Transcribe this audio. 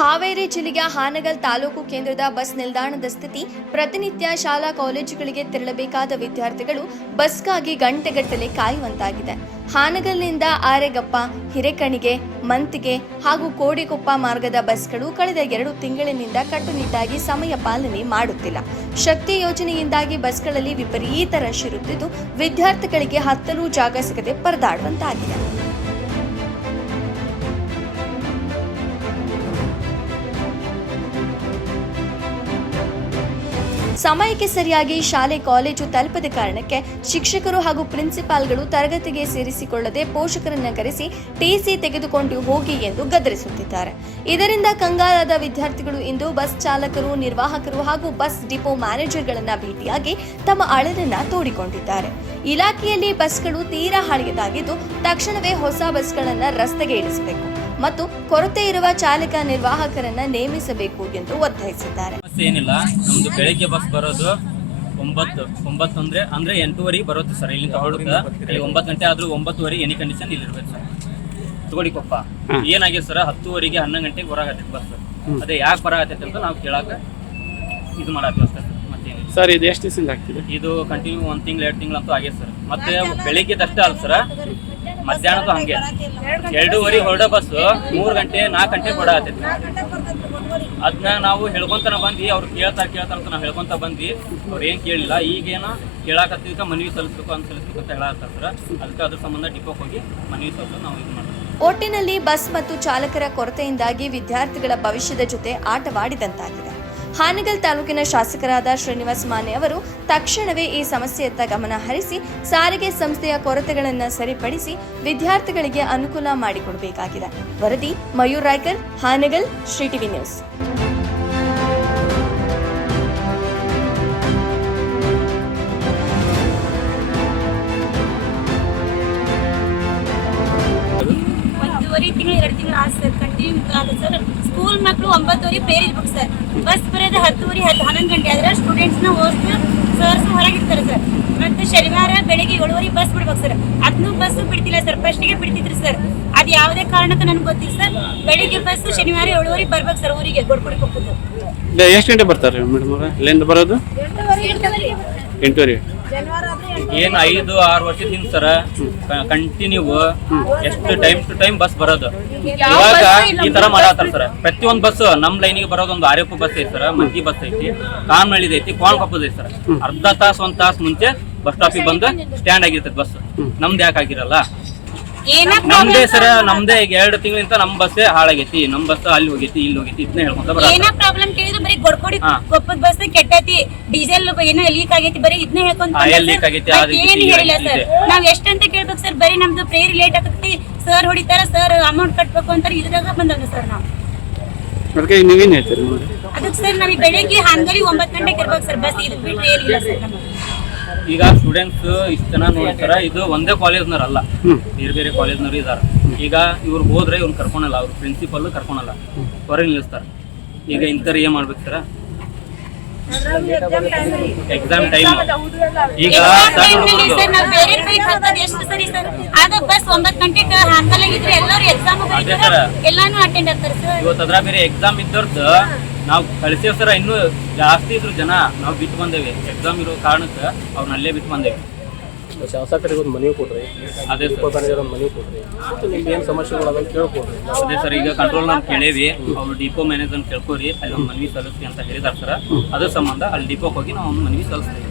ಹಾವೇರಿ ಜಿಲ್ಲೆಯ ಹಾನಗಲ್ ತಾಲೂಕು ಕೇಂದ್ರದ ಬಸ್ ನಿಲ್ದಾಣದ ಸ್ಥಿತಿ ಪ್ರತಿನಿತ್ಯ ಶಾಲಾ ಕಾಲೇಜುಗಳಿಗೆ ತೆರಳಬೇಕಾದ ವಿದ್ಯಾರ್ಥಿಗಳು ಬಸ್ಗಾಗಿ ಗಂಟೆಗಟ್ಟಲೆ ಕಾಯುವಂತಾಗಿದೆ. ಹಾನಗಲ್ನಿಂದ ಆರೆಗಪ್ಪ, ಹಿರೇಕಣಿಗೆ, ಮಂತಿಗೆ ಹಾಗೂ ಕೋಡಿಕೊಪ್ಪ ಮಾರ್ಗದ ಬಸ್ಗಳು ಕಳೆದ 2 ತಿಂಗಳಿನಿಂದ ಕಟ್ಟುನಿಟ್ಟಾಗಿ ಸಮಯ ಪಾಲನೆ ಮಾಡುತ್ತಿಲ್ಲ. ಶಕ್ತಿ ಯೋಜನೆಯಿಂದಾಗಿ ಬಸ್ಗಳಲ್ಲಿ ವಿಪರೀತ ರಶ್ ಇರುತ್ತಿದ್ದು ವಿದ್ಯಾರ್ಥಿಗಳಿಗೆ ಹತ್ತಲು ಜಾಗ ಸಿಗದೆ ಪರದಾಡುವಂತಾಗಿದೆ. ಸಮಯಕ್ಕೆ ಸರಿಯಾಗಿ ಶಾಲೆ ಕಾಲೇಜು ತಲುಪದ ಕಾರಣಕ್ಕೆ ಶಿಕ್ಷಕರು ಹಾಗೂ ಪ್ರಿನ್ಸಿಪಾಲ್ಗಳು ತರಗತಿಗೆ ಸೇರಿಸಿಕೊಳ್ಳದೆ ಪೋಷಕರನ್ನ ಕರೆಸಿ ಟಿಸಿ ತೆಗೆದುಕೊಂಡು ಹೋಗಿ ಎಂದು ಗದರಿಸುತ್ತಿದ್ದಾರೆ. ಇದರಿಂದ ಕಂಗಾಲಾದ ವಿದ್ಯಾರ್ಥಿಗಳು ಇಂದು ಬಸ್ ಚಾಲಕರು, ನಿರ್ವಾಹಕರು ಹಾಗೂ ಬಸ್ ಡಿಪೋ ಮ್ಯಾನೇಜರ್ಗಳನ್ನ ಭೇಟಿಯಾಗಿ ತಮ್ಮ ಅಳಲನ್ನ ತೋಡಿಕೊಂಡಿದ್ದಾರೆ. ಇಲಾಖೆಯಲ್ಲಿ ಬಸ್ಗಳು ತೀರಾ ಹಳೆಯದಾಗಿದ್ದು ತಕ್ಷಣವೇ ಹೊಸ ಬಸ್ಗಳನ್ನ ರಸ್ತೆಗೆ ಇಳಿಸಬೇಕು ಮತ್ತು ಕೊರತೆ ಇರುವ ಚಾಲಕ ನಿರ್ವಾಹಕರನ್ನ ನೇಮಿಸಬೇಕು ಎಂದು ಒತ್ತಾಯಿಸಿದ್ದಾರೆ. ಏನಿಲ್ಲ, ನಮ್ದು ಬೆಳಿಗ್ಗೆ ಬಸ್ ಬರೋದು 9 ಅಂದ್ರೆ 8:30 ಬರುತ್ತೆ ಸರ್. ಇಲ್ಲಿಂದ ಹೊರಡುತ್ತಾ ಇಲ್ಲಿ 9 ಗಂಟೆ ಆದ್ರೂ 9:30 ಎನಿ ಕಂಡೀಷನ್ ಇಲ್ಲಿ ಇರ್ಬೇಕು ಸರ್. ಕೋಡಿಕೊಪ್ಪ ಏನಾಗಿದೆ ಸರ್, 10:30ಗೆ 11 ಗಂಟೆಗೆ ಹೊರಗತ್ತೈತೆ ಬಸ್. ಅದೇ ಯಾಕೆ ಹೊರಗತ್ತೈತೆ ಅಂತ ನಾವು ಕೇಳಾಕ ಇದು ಮಾಡತ್ತೀವಿ ಅಷ್ಟೇ ಸರ್. ಇದು ಎಷ್ಟು ದಿವಸದಿಂದ ಆಗ್ತಿದೆ? ಇದು ಕಂಟಿನ್ಯೂ 1 ತಿಂಗಳು 2 ತಿಂಗಳಂತೂ ಆಗೈತೆ ಸರ್. ಮತ್ತೆ ಬೆಳಿಗ್ಗೆದಷ್ಟೇ ಅಲ್ಲ ಸರ್, ಮಧ್ಯಾಹ್ನದ್ದು ಹಂಗೆ 2:30 ಹೊರಡೋ ಬಸ್ 3 ಗಂಟೆ 4 ಗಂಟೆ ಹೊರಡತ್ತೈತಿ. ಅದನ್ನ ನಾವು ಹೇಳ್ಕೊಂತಾನ ಬಂದ್ವಿ, ಅವ್ರು ಕೇಳ್ತಾರ ಅಂತ ನಾವು ಹೇಳ್ಕೊಂತ ಬಂದ್ವಿ. ಅವ್ರು ಏನ್ ಕೇಳಿಲ್ಲ. ಈಗೇನೋ ಕೇಳಾಕತ್ತಿದ್ಕ ಮನವಿ ಸಲ್ಲಿಸ್ಬೇಕು ಅಂತ ಹೇಳತ್ತಾರ ಸರ್. ಅದಕ್ಕೆ ಅದ್ರ ಸಂಬಂಧ ಡಿಪೋಗೆ ಹೋಗಿ ಮನವಿ ಸಲ್ಲಿಸೋದು ನಾವು ಇದು ಮಾಡ್ತೀವಿ. ಒಟ್ಟಿನಲ್ಲಿ ಬಸ್ ಮತ್ತು ಚಾಲಕರ ಕೊರತೆಯಿಂದಾಗಿ ವಿದ್ಯಾರ್ಥಿಗಳ ಭವಿಷ್ಯದ ಜೊತೆ ಆಟವಾಡಿದಂತಾಗಿದೆ. ಹಾನಗಲ್ ತಾಲೂಕಿನ ಶಾಸಕರಾದ ಶ್ರೀನಿವಾಸ್ ಮಾನೆ ಅವರು ತಕ್ಷಣವೇ ಈ ಸಮಸ್ಯೆಯತ್ತ ಗಮನ ಹರಿಸಿ ಸಾರಿಗೆ ಸಂಸ್ಥೆಯ ಕೊರತೆಗಳನ್ನು ಸರಿಪಡಿಸಿ ವಿದ್ಯಾರ್ಥಿಗಳಿಗೆ ಅನುಕೂಲ ಮಾಡಿಕೊಡಬೇಕಾಗಿದೆ. ವರದಿ ಮಯೂರ್ ರಾಯ್ಕರ್, ಹಾನಗಲ್, ಶ್ರೀ ಟಿವಿ ನ್ಯೂಸ್. ತಿಂಗಳು 2 ತಿಂಗಳು ಆದ ಸರ್, ಕಂಟಿನ್ಯೂ ಆದ ಸರ್. ಸ್ಕೂಲ್ ಮಕ್ಕಳು 9:30 ಪ್ರೇಯರ್ ಇರ್ಬೇಕು ಸರ್. ಬಸ್ ಬರೋದು 10:30 11 ಗಂಟೆ ಆದ್ರೆ ಸ್ಟೂಡೆಂಟ್ಸ್ನ ಓದಿಸಿ ಸರ್ಸ್ ಹೊರಗಿರ್ತಾರೆ ಸರ್. ಮತ್ತೆ ಶನಿವಾರ ಬೆಳಿಗ್ಗೆ 7:30 ಬಸ್ ಬಿಡ್ಬೇಕು ಸರ್. ಅದನ್ನೂ ಬಸ್ ಬಿಡ್ತಿಲ್ಲ ಸರ್. ಫಸ್ಟಿಗೆ ಬಿಡ್ತಿದ್ರು ಸರ್. ಅದು ಯಾವುದೇ ಕಾರಣಕ್ಕೆ ನನಗೆ ಗೊತ್ತಿಲ್ಲ ಸರ್. ಬೆಳಿಗ್ಗೆ ಬಸ್ ಶನಿವಾರ 7:30 ಬರ್ಬೇಕು ಸರ್ ಊರಿಗೆ ಕೊಡ್ಕೊಡ್ಬೇಕು. ಎಷ್ಟು ಗಂಟೆ ಬರ್ತಾರೆ ಮೇಡಮ್ ಅವ್ರ ಇಲ್ಲಿಂದ ಬರೋದು? 8:30. ಏನ್ 5-6 ವರ್ಷದಿಂದ ಸರ ಕಂಟಿನ್ಯೂ ಎಷ್ಟು ಟೈಮ್ ಟು ಟೈಮ್ ಬಸ್ ಬರೋದು. ಇವಾಗ ಈ ತರ ಮಾಡತ್ತಾರ ಸರ್. ಪ್ರತಿಯೊಂದು ಬಸ್ ನಮ್ ಲೈನಿಗೆ ಬರೋದು. ಒಂದು ಆರ್ಎಫ್ ಬಸ್ ಐತಿ ಸರ್, ಮಂಕಿ ಬಸ್ ಐತಿ, ಕಾಮನಳ್ಳಿದ ಐತಿ, ಕೋಣಕೊಪ್ಪದ ಐತಿ ಸರ್. ಅರ್ಧ ತಾಸು 1 ತಾಸು ಮುಂಚೆ ಬಸ್ ಸ್ಟಾಪಿಗೆ ಬಂದು ಸ್ಟ್ಯಾಂಡ್ ಆಗಿರ್ತೈತಿ ಬಸ್. ನಮ್ದು ಯಾಕೆ ಆಗಿರಲ್ಲ? ನಮ್ದೇ ಸರ, ನಮ್ದೇ ಈಗ 2 ತಿಂಗಳಿಂದ ನಮ್ ಬಸ್ ಹಾಳಾಗೈತಿ, ನಮ್ ಬಸ್ ಅಲ್ಲಿ ಹೋಗೈತಿ ಇಲ್ಲಿ ಹೋಗೈತಿ ಇದನ್ನ ಹೇಳ್ಕೊಂತ ಬರ. ಏನ ಪ್ರಾಬ್ಲಮ್ ಕೇಳಿದ್ರೆ ಬರೀ ಗೊಡ್ಕೊಡಿ ಕೊಪ್ಪದ ಬಸ್ ಕೆಟ್ಟೈತಿ, ಡೀಸೆಲ್ ಏನೋ ಲೀಕ್ ಆಗೈತಿ, ಬರೀ ಇದನ್ನ ಹೇಳ್ಕೊಂತ ಲೀಕ್ ಆಗೈತಿ. ಏನು ಹೇಳಿಲ್ಲ ಸರ್. ನಾವ್ ಎಷ್ಟಂತ ಕೇಳ್ಬೇಕು ಸರ್? ಬರೀ ನಮ್ದು ಪ್ರೇಯರ್ ಲೇಟ್ ಆಗತ್ತಿ ಸರ್, ಹೊಡಿತಾರ ಸರ್, ಅಮೌಂಟ್ ಕಟ್ಬೇಕು ಅಂತಾರೆ. ಇದ್ರಾಗ ಬಂದವ ಸರ್ ನಾವು. ನೀವೇನ್ ಹೇಳ್ತೀರಿ ಅದಕ್ಕೆ ಸರ್ ನಾವ್ ಬೆಳಿಗ್ಗೆ ಹಾನಗಲ್ 9 ಗಂಟೆಗೆ ಇರ್ಬೇಕು ಸರ್ ಬಸ್. ಇದು ಬಿಟ್ರೆ ಏನಿಲ್ಲ ಸರ್ ನಮಗೆ. ಈಗ ಸ್ಟೂಡೆಂಟ್ಸ್ ಇಷ್ಟ ಜನ ನೋಡ್ತಾರ, ಇದು ಒಂದೇ ಕಾಲೇಜ್ನವ್ರಲ್ಲ, ಬೇರೆ ಬೇರೆ ಕಾಲೇಜ್ನವ್ರು ಇದಾರ. ಈಗ ಇವ್ರು ಹೋದ್ರೆ ಇವ್ರು ಕರ್ಕೊಳಲ್ಲ, ಅವ್ರ ಪ್ರಿನ್ಸಿಪಲ್ ಕರ್ಕೊಳಲ್ಲ, ಹೊರಗೆ ನಿಲ್ಲಿಸ್ತಾರ. ಈಗ ಇಂಥವ್ರು ಏನ್ ಮಾಡ್ಬೇಕು ಸರ? ಎಕ್ಸಾಮ್ ಟೈಮ್ ಈಗ ಬಸ್ 9 ಗಂಟೆಗೆ ಹಾನಗಲ್ಲಾಗಿದ್ರೆ ಎಲ್ಲರೂ ಎಕ್ಸಾಮ್ ಎಲ್ಲಾನು ಅಟೆಂಡ್ ಆಗ್ತಾರೆ ಸರ್. ಇವತ್ತು ಅದ್ರ ಬೇರೆ ಎಕ್ಸಾಮ್ ಇದ್ದವ್ರದ್ದು ನಾವು ಕಳಿಸೇವ್ ಸರ. ಇನ್ನೂ ಜಾಸ್ತಿ ಇದ್ರು ಜನ, ನಾವು ಬಿಟ್ಟು ಬಂದೇವಿ. ಎಕ್ಸಾಮ್ ಇರೋ ಕಾರಣಕ್ಕೆ ಅವ್ರನ್ನ ಅಲ್ಲೇ ಬಿಟ್ಟು ಬಂದೇವಿ. ಶಾಸಕರಿಗೆ ಒಂದು ಮನವಿ ಕೊಡ್ರಿ, ಅದೇ ಒಂದು ಮನವಿ ಕೊಡ್ರಿ, ನಿಮ್ಗೆ ಏನು ಸಮಸ್ಯೆಗಳು ಕೇಳ್ಕೊಡ್ರಿ. ಅದೇ ಸರ್, ಈಗ ಕಂಟ್ರೋಲ್ ನಾವು ಕೇಳೇವಿ. ಅವ್ರು ಡಿಪೋ ಮ್ಯಾನೇಜರ್ ಕೇಳ್ಕೋರಿ, ಅಲ್ಲಿ ಒಂದು ಮನವಿ ಸಲ್ಲಿಸ್ತೀವಿ ಅಂತ ಹೇಳಿದಾರೆ ಸರ್. ಅದ್ರ ಸಂಬಂಧ ಅಲ್ಲಿ ಡಿಪೋಗೆ ಹೋಗಿ ನಾವು ಒಂದು ಮನವಿ ಸಲ್ಲಿಸ್ತೀವಿ.